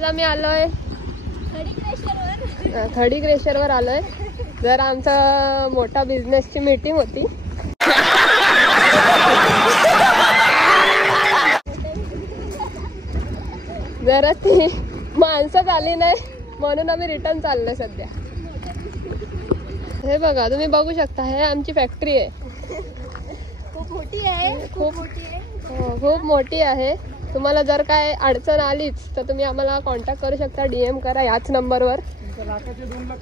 आज आम्ही आलोय खडीग्रेशरवर आलोय. जर आमचा मोठा बिझनेसची मीटिंग होती. जरा ती माणसं झाली नाही म्हणून आम्ही रिटर्न चाललोय सध्या. हे बघा तुम्ही बघू शकता, हे आमची फॅक्टरी आहे. खूप मोठी आहे, खूप मोठी आहे. खूप मोठी आहे. तुम्हाला जर काय अडचण आलीच तर तुम्ही आम्हाला कॉन्टॅक्ट करू शकता. DM करा याच नंबरवर.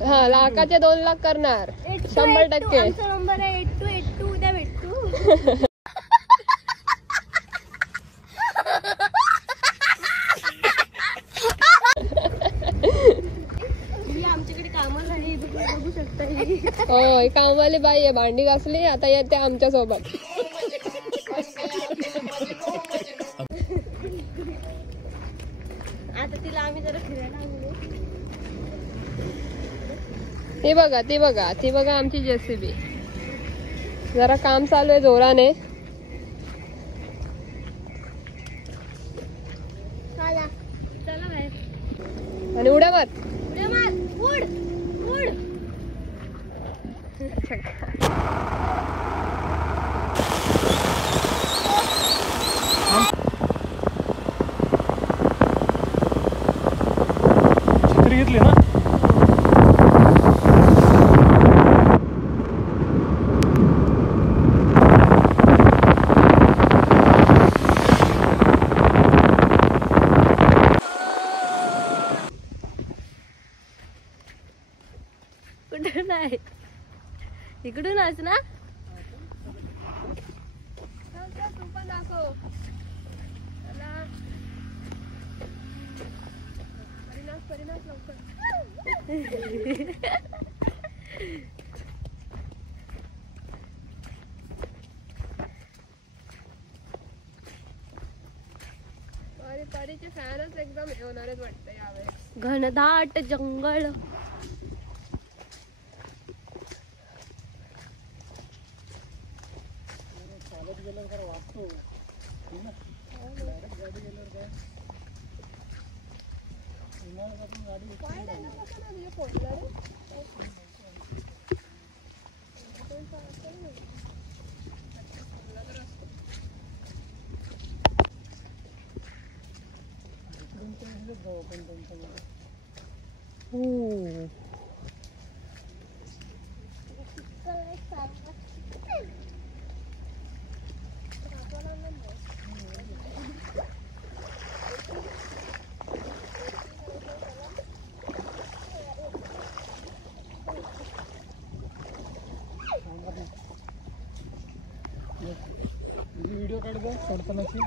हा, लाखाचे 2 लाख करणार 100%. आमचा नंबर आहे 8282. उद्या भेटू. आमच्याकडे कामं झाली, बघू शकता. हो, कामवाली बाई आहे, भांडी घासली, आता येते आमच्या सोबत. आता तिला आम्ही जरा फिरायला आणलो. ती बघा, ती बघा, ती बघा आमची JCB. जरा काम चालू आहे जोराने. चला बाहेर आणि उड्या मार. उड्या मार. उड उड. छत्री घेतली ना. कुठून आहे? इकडूनच ना. तू पण दाखव. परिणाम लवकर. परीचे फॅनच एकदम हे होणार आहेत वाटतं यावेळेस. घनदाट जंगल. व्हिडिओ काढ गं सोडतानाची.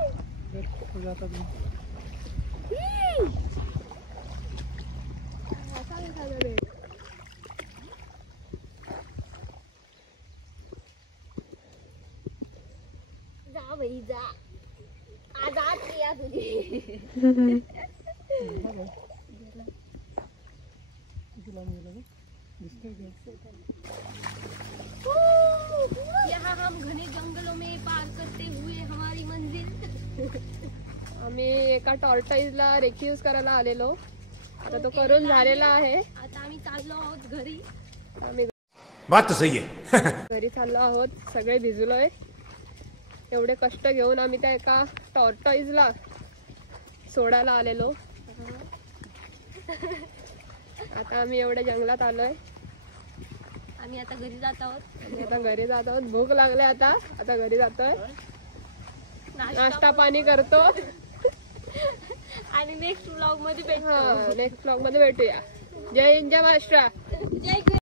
जा बाई जा. आजाद किया तुझे. यहाँ हम घने जंगलों में पार करते हुए हमारी मंजिल. आम्ही एका टॉर्टाईजला रेक्यूज करायला आलेलो. आता तो करून झालेला आहे. आता आम्ही चाललो आहोत घरी. आम्ही बात तो सही है. घरी चाललो आहोत. सगळे भिजलोय. एवढे कष्ट घेऊन आम्ही त्या एका टॉर्टाईजला सोडायला आलेलो. आता आम्ही एवढ्या जंगलात आलोय. आम्ही आता घरी जात आहोत. आता घरी जात आहोत. भूक लागले आता घरी जातोय. नाश्ता पाणी करतो आणि नेक्स्ट व्लॉग मध्ये भेटू. नेक्स्ट व्लॉग मध्ये भेटूया. जय हिंद, जय महाराष्ट्र. जय